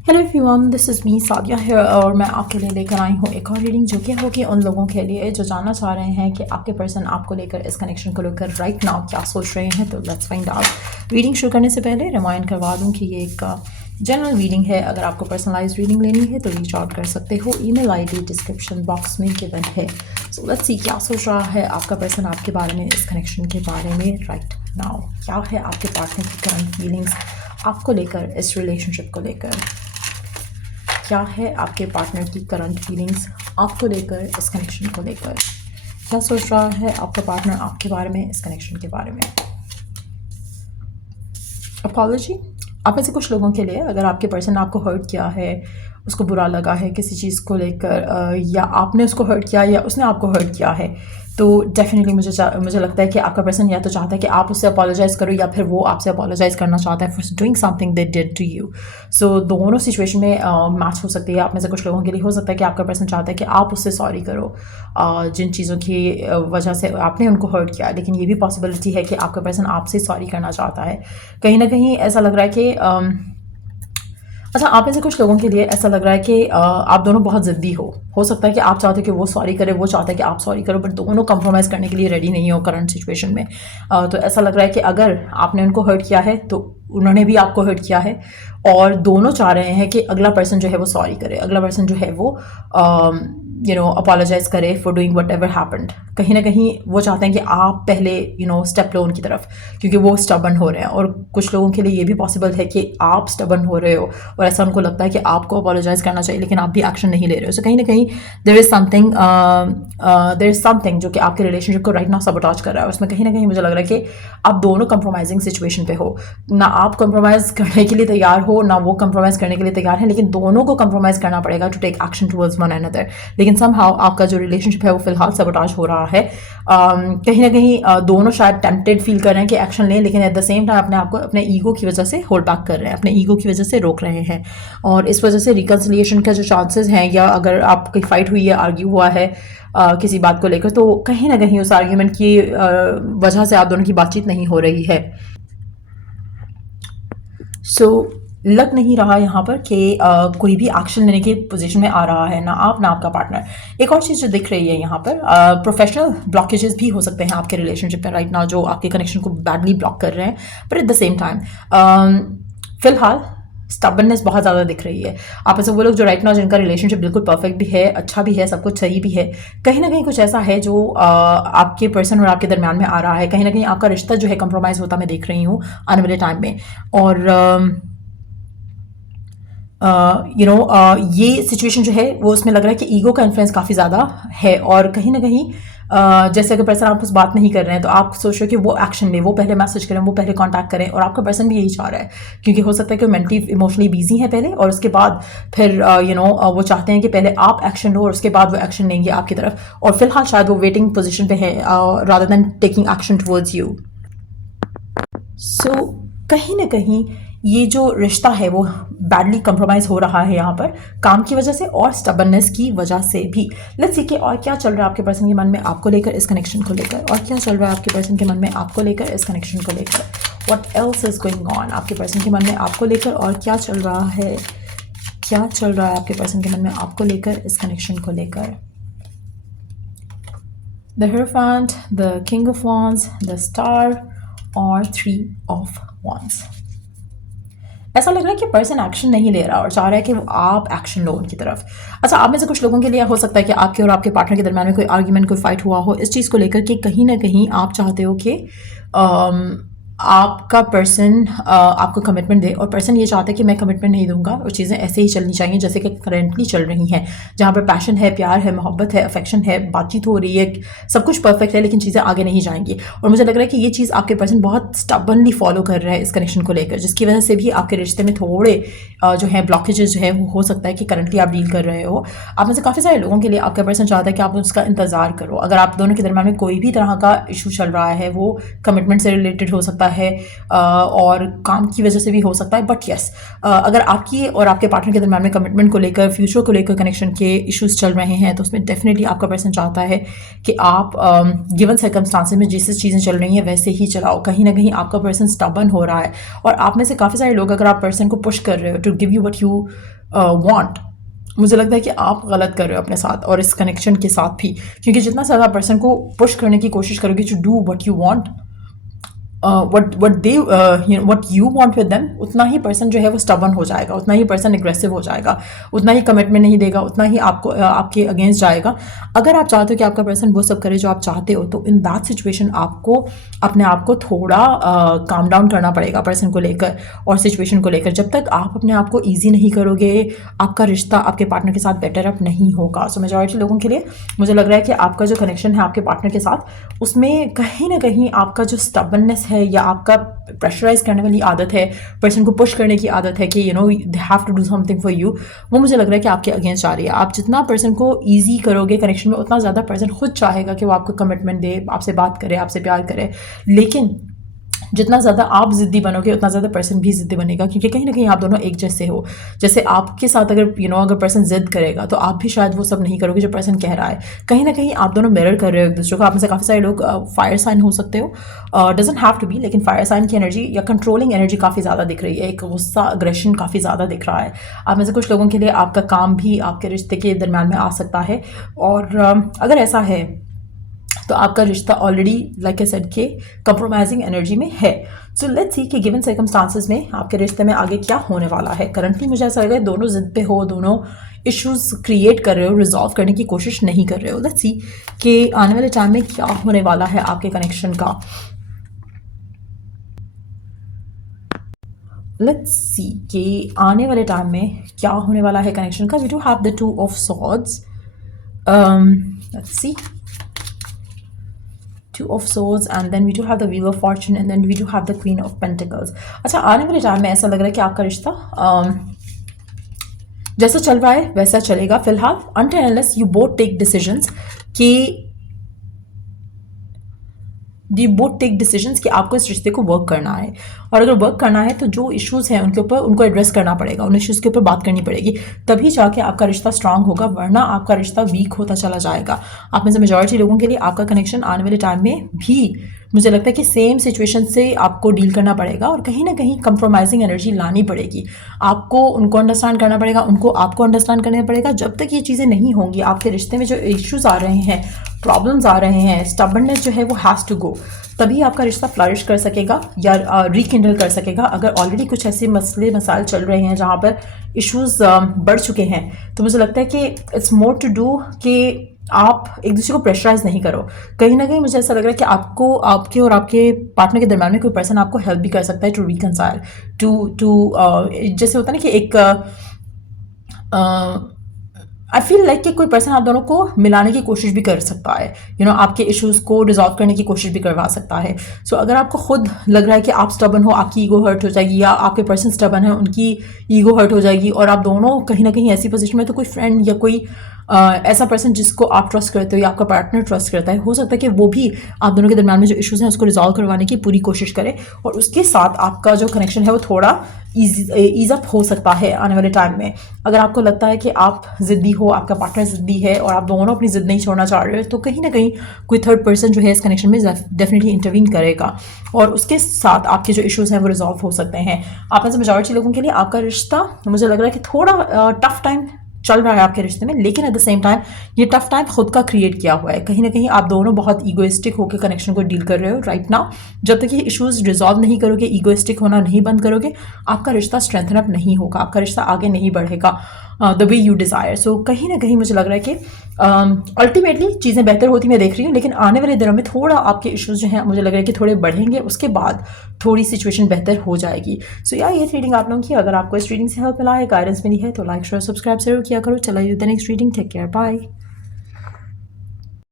Hello everyone, this is me Sadia है और मैं आपके लिए लेकर आई हूँ एक और रीडिंग जो कि होगी उन लोगों के लिए जो जानना चाह रहे हैं कि आपके पर्सन आपको लेकर, इस कनेक्शन को लेकर राइट नाउ क्या सोच रहे हैं। तो लेट्स फाइंड आउट। रीडिंग शुरू करने से पहले रिमाइंड करवा दूँ कि ये एक जनरल रीडिंग है। अगर आपको पर्सनलाइज रीडिंग लेनी है तो रीच आउट कर सकते हो। ईमेल आईडी डिस्क्रिप्शन बॉक्स में गिवन है। सो लेट्स सी क्या सोच रहा है आपका पर्सन आपके बारे में, इस कनेक्शन के बारे में राइट नाउ। क्या है आपके पार्टनर की करंट फीलिंग्स आपको लेकर, इस रिलेशनशिप को लेकर। क्या है आपके पार्टनर की करंट फीलिंग्स आपको लेकर, इस कनेक्शन को लेकर। क्या सोच रहा है आपका पार्टनर आपके बारे में, इस कनेक्शन के बारे में। अपॉलॉजी आप में से कुछ लोगों के लिए, अगर आपके पर्सन ने आपको हर्ट किया है, उसको बुरा लगा है किसी चीज़ को लेकर, या आपने उसको हर्ट किया या उसने आपको हर्ट किया है, तो डेफिनेटली मुझे लगता है कि आपका पर्सन या तो चाहता है कि आप उससे अपोलोजाइज़ करो या फिर वो आपसे अपोलोजाइज़ करना चाहता है for doing something they did to you. So दोनों सिचुएशन में मैच हो सकती है। आप में से कुछ लोगों के लिए हो सकता है कि आपका पर्सन चाहता है कि आप उससे सॉरी करो जिन चीज़ों की वजह से आपने उनको हर्ट किया। लेकिन ये भी पॉसिबिलिटी है कि आपका पर्सन आपसे सॉरी करना चाहता है। कहीं ना कहीं ऐसा लग रहा है कि अच्छा, आप में से कुछ लोगों के लिए ऐसा लग रहा है कि आप दोनों बहुत ज़िद्दी हो सकता है कि आप चाहते हो कि वो सॉरी करे, वो चाहता है कि आप सॉरी करो, बट दोनों कंप्रोमाइज़ करने के लिए रेडी नहीं हो करंट सिचुएशन में। तो ऐसा लग रहा है कि अगर आपने उनको हर्ट किया है तो उन्होंने भी आपको हर्ट किया है, और दोनों चाह रहे हैं कि अगला पर्सन जो है वो सॉरी करे, अगला पर्सन जो है वो अपोलोजाइज करे for doing what ever happened. कहीं ना कहीं वो चाहते हैं कि आप पहले स्टेप लो उनकी तरफ, क्योंकि वो स्टबन हो रहे हैं। और कुछ लोगों के लिए ये भी पॉसिबल है कि आप स्टबन हो रहे हो और ऐसा उनको लगता है कि आपको अपोलोजाइज करना चाहिए लेकिन आप भी एक्शन नहीं ले रहे हो। सो कहीं ना कहीं देयर इज समथिंग जो कि आपके रिलेशनशिप को राइट नाउ सबोटाज कर रहा है। उसमें कहीं ना कहीं मुझे लग रहा है कि आप दोनों कंप्रोमाइजिंग सिचुएशन पे हो। ना आप कंप्रोमाइज़ करने के लिए तैयार हो, ना वो कंप्रोमाइज़ करने के लिए तैयार है, लेकिन दोनों को कंप्रोमाइज़ करना पड़ेगा to take action towards one another. लेकिन समहाउ आपका जो रिलेशनशिप है वो फिलहाल सबोटाज हो रहा है। कहीं ना कहीं दोनों शायद टेम्पटेड फील कर रहे हैं कि एक्शन लें, लेकिन एट द सेम टाइम अपने आप को अपने ईगो की वजह से होल्ड बैक कर रहे हैं, अपने ईगो की वजह से रोक रहे हैं। और इस वजह से रिकन्सिलिएशन का जो चांसेस हैं, या अगर आपकी फाइट हुई है, आर्ग्यू हुआ है किसी बात को लेकर, तो कहीं ना कहीं उस आर्ग्यूमेंट की वजह से आप दोनों की बातचीत नहीं हो रही है। सो लग नहीं रहा यहाँ पर कि कोई भी एक्शन लेने की पोजीशन में आ रहा है, ना आप ना आपका पार्टनर। एक और चीज़ जो दिख रही है यहाँ पर, प्रोफेशनल ब्लॉकेजेस भी हो सकते हैं आपके रिलेशनशिप में राइट नाउ, जो आपके कनेक्शन को बैडली ब्लॉक कर रहे हैं। पर एट द सेम टाइम फिलहाल स्टबननेस बहुत ज़्यादा दिख रही है। आप ऐसे वो लोग जो राइट नाउ जिनका रिलेशनशिप बिल्कुल परफेक्ट भी है, अच्छा भी है, सब कुछ सही भी है, कहीं ना कहीं कुछ ऐसा है जो आपके पर्सन और आपके दरमियान में आ रहा है। कहीं ना कहीं आपका रिश्ता जो है कंप्रोमाइज़ होता मैं देख रही हूँ आने वाले टाइम में। और ये सिचुएशन जो है वो उसमें लग रहा है कि ईगो का इन्फ्लुएंस काफ़ी ज़्यादा है। और कहीं ना कहीं जैसे अगर पर्सन आपस बात नहीं कर रहे हैं तो आप सोच रहे हो कि वो एक्शन ले, वो पहले मैसेज करें, वो पहले कांटेक्ट करें, और आपका पर्सन भी यही चाह रहा है, क्योंकि हो सकता है कि वो मेंटली इमोशनली बिजी है पहले, और उसके बाद फिर वो चाहते हैं कि पहले आप एक्शन लो और उसके बाद वो एक्शन लेंगे आपकी तरफ। और फिलहाल शायद वो वेटिंग पोजिशन पे है rather than taking action towards you. So कहीं ना कहीं ये जो रिश्ता है वो बैडली कंप्रोमाइज़ हो रहा है यहाँ पर, काम की वजह से और स्टबननेस की वजह से भी। लेट्स सी कि और क्या चल रहा है आपके पर्सन के मन में आपको लेकर, इस कनेक्शन को लेकर। और क्या चल रहा है आपके पर्सन के मन में आपको लेकर, इस कनेक्शन को लेकर। What else is going on आपके पर्सन के मन में आपको लेकर, और क्या चल रहा है, क्या चल रहा है आपके पर्सन के मन में आपको लेकर, इस कनेक्शन को लेकर। The hierophant, the king of wands, the star और 3 ऑफ वांड्स। ऐसा लग रहा है कि पर्सन एक्शन नहीं ले रहा और चाह रहा है कि वो आप एक्शन लो उनकी तरफ। अच्छा, आप में से कुछ लोगों के लिए हो सकता है कि आपके और आपके पार्टनर के दरमियान में कोई आर्ग्यूमेंट, कोई फाइट हुआ हो इस चीज़ को लेकर कि कहीं ना कहीं आप चाहते हो कि आपका पर्सन आपको कमिटमेंट दे, और पर्सन ये चाहता है कि मैं कमिटमेंट नहीं दूंगा और चीज़ें ऐसे ही चलनी चाहिए जैसे कि करेंटली चल रही हैं, जहाँ पर पैशन है, प्यार है, मोहब्बत है, अफेक्शन है, बातचीत हो रही है, सब कुछ परफेक्ट है, लेकिन चीज़ें आगे नहीं जाएंगी। और मुझे लग रहा है कि ये चीज़ आपके पर्सन बहुत स्टबनली फॉलो कर रहा है इस कनेक्शन को लेकर, जिसकी वजह से भी आपके रिश्ते में थोड़े जो है ब्लॉकेजेस जो है वो हो सकता है कि करंटली आप डील कर रहे हो। आप में से काफ़ी सारे लोगों के लिए आपका पर्सन चाहता है कि आप उसका इंतजार करो। अगर आप दोनों के दरमियान में कोई भी तरह का इशू चल रहा है, वो कमिटमेंट से रिलेटेड हो सकता है और काम की वजह से भी हो सकता है। बट येस, अगर आपकी और आपके पार्टनर के दरम्यान में कमिटमेंट को लेकर, फ्यूचर को लेकर कनेक्शन के इश्यूज चल रहे हैं, तो उसमें डेफिनेटली आपका पर्सन चाहता है कि आप गिवन सर्कमस्टांसेस में जैसे चीज़ें चल रही हैं वैसे ही चलाओ। कहीं ना कहीं आपका पर्सन स्टबर्न हो रहा है, और आप में से काफ़ी सारे लोग, अगर आप पर्सन को पुश कर रहे हो to give you what you want, मुझे लगता है कि आप गलत कर रहे हो अपने साथ और इस कनेक्शन के साथ भी, क्योंकि जितना ज़्यादा पर्सन को पुश करने की कोशिश करोगे to do what you want, what you want with them, उतना ही पर्सन जो है वो स्टबर्न हो जाएगा, उतना ही पर्सन एग्रेसिव हो जाएगा, उतना ही कमिटमेंट नहीं देगा, उतना ही आपको आपके अगेंस्ट जाएगा। अगर आप चाहते हो कि आपका पर्सन वो सब करे जो आप चाहते हो, तो इन दैट सिचुएशन आपको अपने आप को थोड़ा काम डाउन करना पड़ेगा पर्सन को लेकर और सिचुएशन को लेकर। जब तक आप अपने आप को ईजी नहीं करोगे, आपका रिश्ता आपके पार्टनर के साथ बेटर अप नहीं होगा। सो मेजॉरिटी लोगों के लिए मुझे लग रहा है कि आपका जो कनेक्शन है आपके पार्टनर के साथ, उसमें कहीं ना कहीं आपका जो स्टबर्ननेस है या आपका प्रेशराइज करने वाली आदत है, पर्सन को पुश करने की आदत है कि they have to do something for you, वो मुझे लग रहा है कि आपके अगेंस्ट आ रही है। आप जितना पर्सन को ईजी करोगे कनेक्शन में, उतना ज़्यादा पर्सन खुद चाहेगा कि वो आपको कमिटमेंट दे, आपसे बात करे, आपसे प्यार करे। लेकिन जितना ज़्यादा आप ज़िद्दी बनोगे, उतना ज़्यादा पर्सन भी ज़िद्दी बनेगा, क्योंकि कहीं ना कहीं आप दोनों एक जैसे हो। जैसे आपके साथ अगर अगर पर्सन ज़िद करेगा, तो आप भी शायद वो सब नहीं करोगे जो पर्सन कह रहा है। कहीं ना कहीं आप दोनों मिरर कर रहे हो एक दूसरे को। आप में से काफ़ी सारे लोग फायर साइन हो सकते हो, डजंट हैव टू बी, लेकिन फायर साइन की एनर्जी या कंट्रोलिंग एनर्जी काफ़ी ज़्यादा दिख रही है, एक गुस्सा, अग्रेशन काफ़ी ज़्यादा दिख रहा है। आप में से कुछ लोगों के लिए आपका काम भी आपके रिश्ते के दरम्यान में आ सकता है, और अगर ऐसा है तो आपका रिश्ता ऑलरेडी लाइक आई सेड के कंप्रोमाइजिंग एनर्जी में है। सो लेट्स सी कि गिवन सर्कमस्टांसेस में आपके रिश्ते में आगे क्या होने वाला है। करंटली मुझे ऐसा लग रहा है दोनों जिद पे हो, दोनों इश्यूज क्रिएट कर रहे हो, रिजॉल्व करने की कोशिश नहीं कर रहे हो। लेट्स सी कि आने वाले टाइम में क्या होने वाला है आपके कनेक्शन का। लेट्स सी कि आने वाले टाइम में क्या होने वाला है कनेक्शन का। We do have the 2 of swords. Let's see. 2 of swords, and then we do have the wheel of fortune, and then we do have the queen of pentacles. अच्छा, आने वाले टाइम में ऐसा लग रहा है कि आपका रिश्ता जैसा चल रहा है वैसा चलेगा फिलहाल, until unless you both take decisions कि कि आपको इस रिश्ते को वर्क करना है। और अगर वर्क करना है तो जो इश्यूज़ हैं उनके ऊपर उनको एड्रेस करना पड़ेगा, उन इश्यूज़ के ऊपर बात करनी पड़ेगी, तभी जाके आपका रिश्ता स्ट्रांग होगा, वरना आपका रिश्ता वीक होता चला जाएगा। आप में से मेजॉरिटी लोगों के लिए आपका कनेक्शन आने वाले टाइम में भी मुझे लगता है कि सेम सिचुएशन से आपको डील करना पड़ेगा, और कहीं ना कहीं कंप्रोमाइजिंग एनर्जी लानी पड़ेगी। आपको उनको अंडरस्टैंड करना पड़ेगा, उनको आपको अंडरस्टैंड करना पड़ेगा। जब तक ये चीज़ें नहीं होंगी, आपके रिश्ते में जो इश्यूज़ आ रहे हैं, प्रॉब्लम्स आ रहे हैं, स्टबर्ननेस जो है वो हैज़ टू गो, तभी आपका रिश्ता फ्लरिश कर सकेगा या रिकिंडल कर सकेगा। अगर ऑलरेडी कुछ ऐसे मसले मसाइल चल रहे हैं जहाँ पर इश्यूज़ बढ़ चुके हैं, तो मुझे लगता है कि इट्स मोर टू डू कि आप एक दूसरे को प्रेशराइज नहीं करो। कहीं ना कहीं मुझे ऐसा लग रहा है कि आपको, आपके और आपके पार्टनर के दरम्यान में कोई पर्सन आपको हेल्प भी कर सकता है टू रिकनसाइल, टू जैसे होता है ना कि एक आई फील लाइक कि कोई पर्सन आप दोनों को मिलाने की कोशिश भी कर सकता है, आपके इश्यूज़ को रिजॉल्व करने की कोशिश भी करवा सकता है। सो अगर आपको खुद लग रहा है कि आप स्टबर्न हो, आपकी ईगो हर्ट हो जाएगी, या आपके पर्सन स्टबर्न है, उनकी ईगो हर्ट हो जाएगी, और आप दोनों कहीं ना कहीं ऐसी पोजीशन में, तो कोई फ्रेंड या कोई ऐसा पर्सन जिसको आप ट्रस्ट करते हो या आपका पार्टनर ट्रस्ट करता है, हो सकता है कि वो भी आप दोनों के दरम्यान में जो इश्यूज़ हैं उसको रिजॉल्व करवाने की पूरी कोशिश करे, और उसके साथ आपका जो कनेक्शन है वो थोड़ा ईज अप हो सकता है आने वाले टाइम में। अगर आपको लगता है कि आप ज़िद्दी हो, आपका पार्टनर ज़िद्दी है, और आप दोनों अपनी ज़िद नहीं छोड़ना चाह रहे हो, तो कहीं ना कहीं कोई थर्ड पर्सन जो है इस कनेक्शन में डेफिनेटली इंटरवीन करेगा, और उसके साथ आपके जो इश्यूज़ हैं वो रिजॉल्व हो सकते हैं। आप में से मेजॉरिटी लोगों के लिए आपका रिश्ता मुझे लग रहा है कि थोड़ा टफ टाइम चल रहा है आपके रिश्ते में, लेकिन एट द सेम टाइम ये टफ टाइम खुद का क्रिएट किया हुआ है। कहीं ना कहीं आप दोनों बहुत ईगोइस्टिक होकर कनेक्शन को डील कर रहे हो राइट नाउ। जब तक ये इश्यूज रिजॉल्व नहीं करोगे, ईगोइस्टिक होना नहीं बंद करोगे, आपका रिश्ता स्ट्रेंथन अप नहीं होगा, आपका रिश्ता आगे नहीं बढ़ेगा द वे यू डिज़ायर। सो कहीं ना कहीं मुझे लग रहा है कि अल्टीमेटली चीज़ें बेहतर होती मैं देख रही हूँ, लेकिन आने वाले दिनों में थोड़ा आपके इश्यूज जो हैं मुझे लग रहा है कि थोड़े बढ़ेंगे, उसके बाद थोड़ी सिचुएशन बेहतर हो जाएगी। सो यार, ये रीडिंग आप लोगों की, अगर आपको इस रीडिंग से हेल्प मिला है, गाइडेंस मिली है, तो लाइक शेयर सब्सक्राइब जरूर किया करो। चला next reading, take care, bye.